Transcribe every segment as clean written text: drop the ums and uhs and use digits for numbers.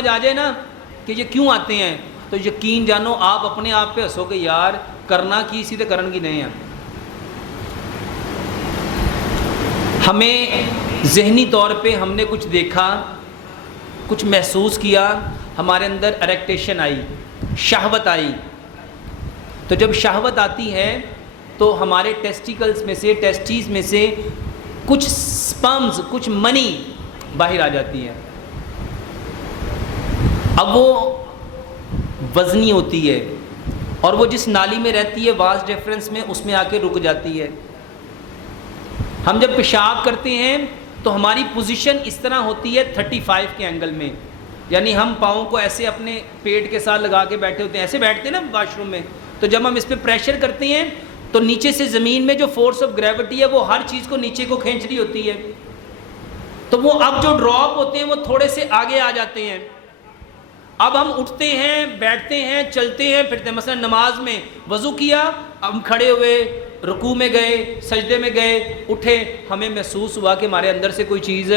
سمجھ آ جائے نا کہ یہ کیوں آتے ہیں تو یقین جانو آپ اپنے آپ پہ ہنسو کہ یار کرنا کی سیدھے کرن کی نہیں ہیں. ہمیں ذہنی طور پہ ہم نے کچھ دیکھا، کچھ محسوس کیا، ہمارے اندر اریکٹیشن آئی، شہوت آئی. تو جب شہوت آتی ہے تو ہمارے ٹیسٹیکلز میں سے، ٹیسٹیز میں سے کچھ سپرمز، کچھ منی باہر آ جاتی ہے. اب وہ وزنی ہوتی ہے اور وہ جس نالی میں رہتی ہے واس ڈیفرنس میں، اس میں آ کے رک جاتی ہے. ہم جب پیشاب کرتے ہیں تو ہماری پوزیشن اس طرح ہوتی ہے 35 کے اینگل میں، یعنی ہم پاؤں کو ایسے اپنے پیٹ کے ساتھ لگا کے بیٹھے ہوتے ہیں، ایسے بیٹھتے ہیں نا واش روم میں. تو جب ہم اس پہ پریشر کرتے ہیں تو نیچے سے زمین میں جو فورس آف گریوٹی ہے وہ ہر چیز کو نیچے کو کھینچ رہی ہوتی ہے. تو وہ اب جو ڈراپ ہوتے ہیں وہ تھوڑے سے آگے آ جاتے ہیں. اب ہم اٹھتے ہیں، بیٹھتے ہیں، چلتے ہیں، پھرتے ہیں. مثلا نماز میں وضو کیا، ہم کھڑے ہوئے، رکوع میں گئے، سجدے میں گئے، اٹھے، ہمیں محسوس ہوا کہ ہمارے اندر سے کوئی چیز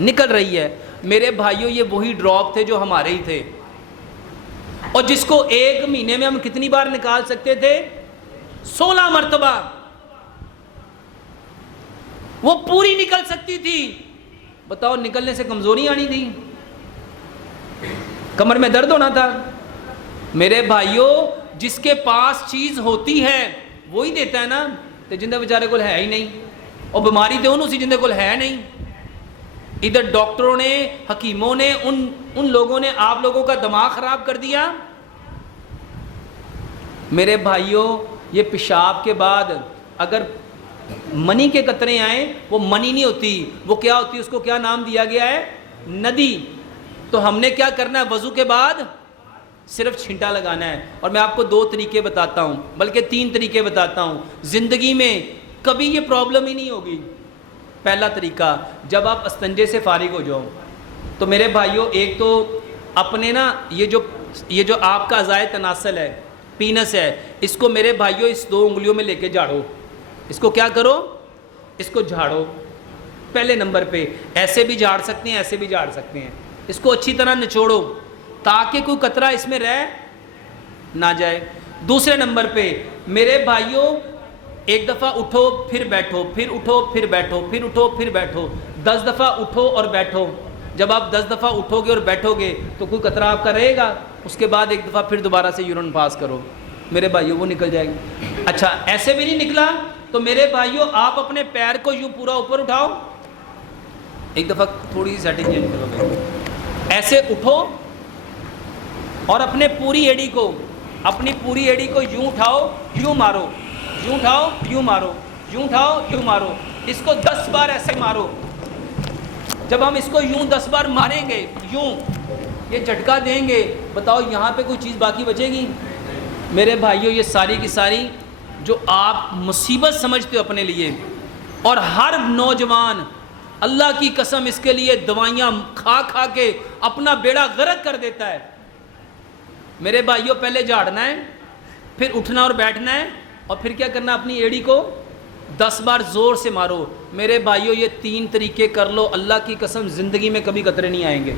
نکل رہی ہے. میرے بھائیوں یہ وہی ڈراپ تھے جو ہمارے ہی تھے، اور جس کو ایک مہینے میں ہم کتنی بار نکال سکتے تھے؟ 16 مرتبہ. وہ پوری نکل سکتی تھی. بتاؤ نکلنے سے کمزوری آنی تھی، کمر میں درد ہونا تھا؟ میرے بھائیوں جس کے پاس چیز ہوتی ہے وہی دیتا ہے نا. تو جندے بیچارے کو ہے ہی نہیں، اور بیماری تو انہوں سی جندے کو ہے نہیں. ادھر ڈاکٹروں نے، حکیموں نے، ان لوگوں نے آپ لوگوں کا دماغ خراب کر دیا. میرے بھائیوں یہ پیشاب کے بعد اگر منی کے قطرے آئیں، وہ منی نہیں ہوتی، وہ کیا ہوتی ہے؟ اس کو کیا نام دیا گیا ہے؟ ندی. تو ہم نے کیا کرنا ہے؟ وضو کے بعد صرف چھینٹا لگانا ہے. اور میں آپ کو 2 طریقے بتاتا ہوں، بلکہ 3 طریقے بتاتا ہوں. زندگی میں کبھی یہ پرابلم ہی نہیں ہوگی. پہلا طریقہ، جب آپ استنجے سے فارغ ہو جاؤ تو میرے بھائیوں ایک تو اپنے نا یہ جو آپ کا اعضائے تناسل ہے، پینس ہے، اس کو میرے بھائیوں اس 2 انگلیوں میں لے کے جھاڑو. اس کو کیا کرو؟ اس کو جھاڑو. پہلے نمبر پہ ایسے بھی جھاڑ سکتے ہیں، ایسے بھی جھاڑ سکتے ہیں. اس کو اچھی طرح نچوڑو تاکہ کوئی قطرہ اس میں رہ نہ جائے. دوسرے نمبر پہ میرے بھائیوں ایک دفعہ اٹھو پھر بیٹھو، پھر اٹھو پھر بیٹھو، پھر اٹھو پھر بیٹھو. 10 دفعہ اٹھو اور بیٹھو. جب آپ 10 دفعہ اٹھو گے اور بیٹھو گے تو کوئی قطرہ آپ کا رہے گا. اس کے بعد ایک دفعہ پھر دوبارہ سے یورین پاس کرو، میرے بھائیوں وہ نکل جائے گی. اچھا ایسے بھی نہیں نکلا تو میرے بھائیوں آپ اپنے پیر کو یوں پورا اوپر اٹھاؤ. ایک دفعہ تھوڑی سی سیٹنگ چینج کرو گے. ایسے اٹھو اور اپنی پوری ایڑی کو یوں اٹھاؤ، یوں مارو، یوں اٹھاؤ، یوں مارو، یوں اٹھاؤ، یوں مارو. اس کو 10 بار ایسے مارو. جب ہم اس کو یوں 10 بار ماریں گے، یوں یہ جھٹکا دیں گے، بتاؤ یہاں پہ کوئی چیز باقی بچے گی؟ میرے بھائیوں یہ ساری کی ساری جو آپ مصیبت سمجھتے ہو اپنے لیے، اور ہر نوجوان اللہ کی قسم اس کے لیے دوائیاں کھا کھا کے اپنا بیڑا غرق کر دیتا ہے. میرے بھائیوں پہلے جھاڑنا ہے، پھر اٹھنا اور بیٹھنا ہے، اور پھر کیا کرنا؟ اپنی ایڑی کو 10 بار زور سے مارو. میرے بھائیوں یہ 3 طریقے کر لو، اللہ کی قسم زندگی میں کبھی قطرے نہیں آئیں گے.